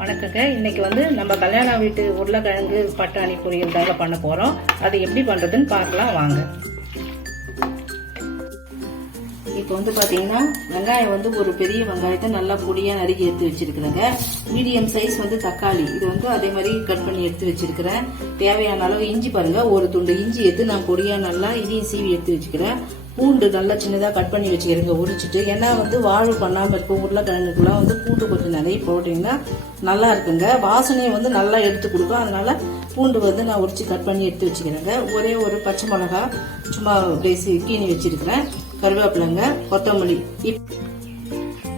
வணக்கங்க. இன்னைக்கு நம்ம கல்யாண வீட்டு உருளைக்கிழங்கு பட்டாணி பொரியல் தாங்க பண்ண போறோம். அது எப்படி பண்றதுன்னு பார்க்கலாம் வாங்க. இப்போ பாத்தீங்கன்னா வெங்காயம் ஒரு பெரிய வெங்காயத்தை நல்லா பொடியா நறுக்கி எடுத்து வச்சிருக்கிறேங்க. மீடியம் சைஸ் தக்காளி இது அதே மாதிரி கட் பண்ணி எடுத்து வச்சிருக்கிறேன். தேவையான அளவு இஞ்சி பாருங்க, ஒரு துண்டு இஞ்சி எடுத்து நான் பொடியா நல்லா இதையும் சீவி எடுத்து வச்சுக்கிறேன். பூண்டு நல்லா சின்னதா கட் பண்ணி வச்சுக்கிறேங்க உரிச்சிட்டு. ஏன்னா வாழை பண்ணாம இருக்கும் உருளைக்கிழங்குக்குலாம் பூண்டு கொஞ்சம் நிறைய போட்டீங்கன்னா நல்லா இருக்குங்க. வாசனையை நல்லா எடுத்து கொடுக்கும். அதனால பூண்டு நான் உரிச்சு கட் பண்ணி எடுத்து வச்சுக்கிறேங்க. ஒரே ஒரு பச்சை மிளகா சும்மா கீனி வச்சிருக்கிறேன். கருவேப்பிலைங்க, கொத்தமல்லி.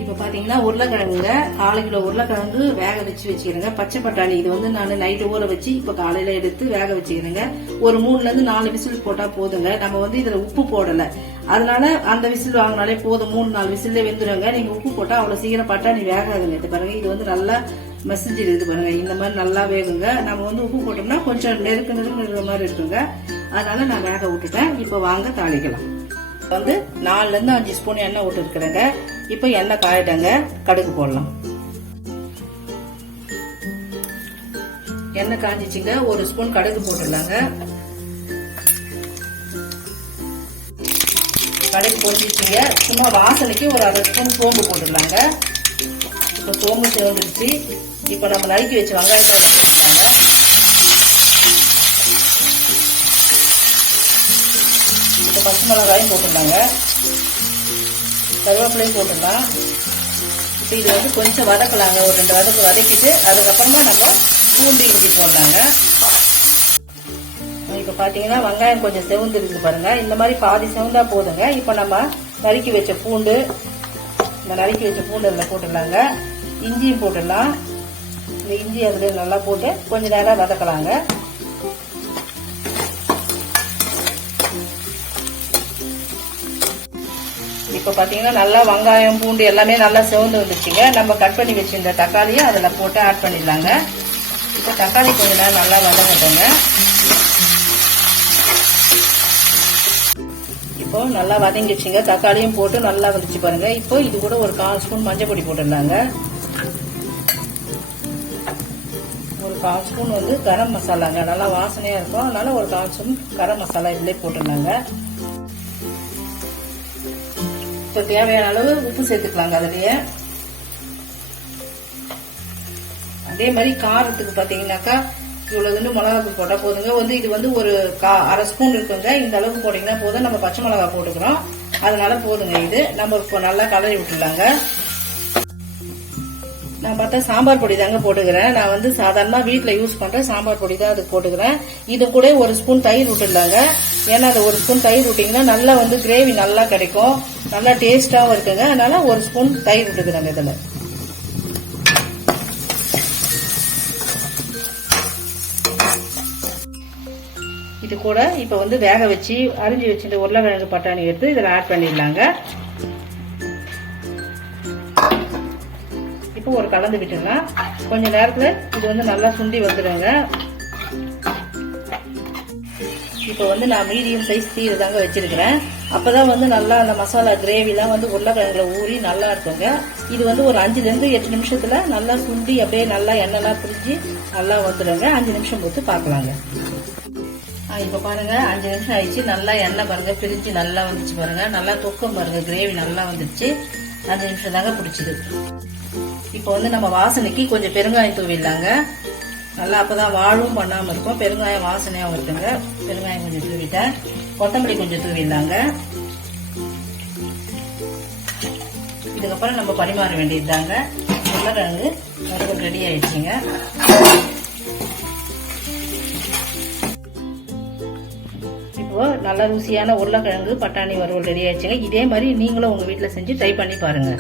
இப்ப பாத்தீங்கன்னா உருளைக்கிழங்குங்க 1/4 கிலோ உருளைக்கிழங்கு வேக வச்சு வச்சுக்கிறேங்க. பச்சை பட்டாணி இது நான் நைட்டு ஊற வச்சு இப்ப காலையில எடுத்து வேக வச்சுக்கிறேங்க. ஒரு 3ல இருந்து 4 விசில் போட்டா போதுங்க. நம்ம இதுல உப்பு போடல, அதனால அந்த விசில் வாங்கினாலே போதும். 3-4 விசில்ல வெந்துருங்க. நீங்க உப்பு போட்டா அவ்வளவு சீக்கிரம் பட்டாணி வேகாதுங்க. இது பாருங்க, இது நல்லா மசிஞ்சிருது பாருங்க. இந்த மாதிரி நல்லா வேகுங்க. நம்ம உப்பு போட்டோம்னா கொஞ்சம் நெருக்க நெருங்குற மாதிரி இருக்குங்க. அதனால நான் வேக விட்டுட்டேன். இப்ப வாங்க தாளிக்கலாம். 4ல இருந்து 5 ஸ்பூன் எண்ணெய் விட்டு இருக்கிறேங்க. இப்ப எண்ணெய் காயிட்டங்க, கடுகு போடலாம். எண்ணெய் காஞ்சிச்சுங்க, 1 ஸ்பூன் கடுகு போட்டுடலாங்க. கடுகு போட்டுச்சுங்க. சும்மா வாசனைக்கு ஒரு 1/2 ஸ்பூன் சோம்பு போட்டுடலாங்க. இப்ப சோம்பு சேர்ந்துருச்சு. இப்ப நம்ம நறுக்கி வச்சு வெங்காயத்தை போட்டுடலாங்க. இப்ப பச்சை மிளகாயும் போட்டுடலாங்க. கருவேப்பிலையும் போட்டுடலாம். இப்ப இது கொஞ்சம் வதக்கலாங்க. ஒரு 2 வதக்கு வதக்கிட்டு அதுக்கப்புறமா நம்ம பூண்டு இஞ்சி போடலாங்க. இப்ப பாத்தீங்கன்னா வெங்காயம் கொஞ்சம் செவந்துருக்கு பாருங்க. இந்த மாதிரி பாதி செவந்தா போதுங்க. இப்ப நம்ம நறுக்கி வச்ச பூண்டு, இந்த நறுக்கி வச்ச பூண்டு இதுல போட்டுடலாங்க. இஞ்சியும் போட்டுடலாம். இந்த இஞ்சி அதுல நல்லா போட்டு கொஞ்ச நேரம் வதக்கலாங்க. இப்ப பாத்தீங்கன்னா நல்லா வெங்காயம் பூண்டு எல்லாமே நல்லா செவந்து வந்துருச்சுங்க. நம்ம கட் பண்ணி வச்சிருந்த தக்காளியை அதுல போட்டு ஆட் பண்ணிடலாங்க. இப்ப தக்காளி கொஞ்ச நேரம் நல்லா வதங்கட்டுங்க. இப்போ நல்லா வதங்கிச்சுங்க. தக்காளியும் போட்டு நல்லா வந்துச்சு பாருங்க. இப்போ இது கூட ஒரு 1/4 ஸ்பூன் மஞ்சள் பொடி போட்டுடலாங்க. ஒரு 1/4 ஸ்பூன் கரம் மசாலாங்க. நல்லா வாசனையா இருக்கும். அதனால ஒரு 1/4 ஸ்பூன் கரம் மசாலா இதுல போட்டுடலாங்க. இப்போ தேவையான அளவு உப்பு சேர்த்துக்கலாங்க. அதுலயே அதே மாதிரி காரத்துக்கு பாத்தீங்கன்னாக்கா இவ்வளவு மிளகாத்தூள் போட்டா போதுங்க. இது ஒரு 1/2 ஸ்பூன் இருக்குங்க. இந்த அளவுக்கு போட்டீங்கன்னா போதும். நம்ம பச்சை மிளகா போட்டுக்கிறோம், அதனால போதுங்க. இது நம்ம இப்போ நல்லா கலரி விட்டுலாங்க. நான் பார்த்தா சாம்பார் பொடி தாங்க போட்டுக்கிறேன். நான் சாதாரணமா வீட்டுல யூஸ் பண்றேன் சாம்பார் பொடி தான் அதுக்கு போட்டுக்கிறேன். இது கூட 1 ஸ்பூன் தயிர் விட்டுடலாங்க. ஏன்னா அது 1 ஸ்பூன் தயிர் விட்டீங்கன்னா நல்லா கிரேவி நல்லா கிடைக்கும், நல்லா டேஸ்டாவும் இருக்குங்க. அதனால 1 ஸ்பூன் தயிர் விட்டுக்கிறேங்க இதுல. இது கூட இப்ப வேக வச்சு அரிஞ்சு வச்சுட்டு உருளைக்கிழங்கு பட்டாணி எடுத்து இதுல ஆட் பண்ணிடலாங்க. இப்போ ஒரு கலந்து விட்டுடலாம். கொஞ்ச நேரத்துல இது நல்லா சுண்டி வந்துடுங்க. இப்போ நான் மீடியம் சைஸ் தீரை தாங்க வச்சிருக்கிறேன். அப்பதான் நல்லா அந்த மசாலா கிரேவி எல்லாம் உருளைக்கிழங்குல ஊறி நல்லா இருக்குங்க. இது ஒரு 5ல இருந்து 8 நிமிஷத்துல நல்லா சுண்டி அப்படியே நல்லா எண்ணெய்லாம் பிரிஞ்சு நல்லா வந்துடுங்க. 5 நிமிஷம் பொறுத்து பாக்கலாங்க. இப்ப பாருங்க 5 நிமிஷம் ஆயிடுச்சு. நல்லா எண்ணெய் பாருங்க பிரிஞ்சு நல்லா வந்துச்சு பாருங்க. நல்லா தொக்கம் பாருங்க, கிரேவி நல்லா வந்துச்சு. 5 நிமிஷம் தாங்க பிடிச்சது. இப்போ நம்ம வாசனைக்கு கொஞ்சம் பெருங்காயம் தூவிடலாங்க. நல்லா அப்பதான் வாழும் பண்ணாம இருக்கும். பெருங்காயம் வாசனையாவும் இருக்குங்க. பெருங்காயம் கொஞ்சம் தூவிட்டேன். கொத்தமல்லி கொஞ்சம் தூவிடலாங்க. இதுக்கப்புறம் நம்ம பரிமாற வேண்டியதுதாங்க. உருளைக்கிழங்கு வறுவல் ரெடி ஆயிடுச்சுங்க. இப்போ நல்ல ருசியான உருளைக்கிழங்கு பட்டாணி வறுவல் ரெடி ஆயிடுச்சுங்க. இதே மாதிரி நீங்களும் உங்க வீட்டுல செஞ்சு ட்ரை பண்ணி பாருங்க.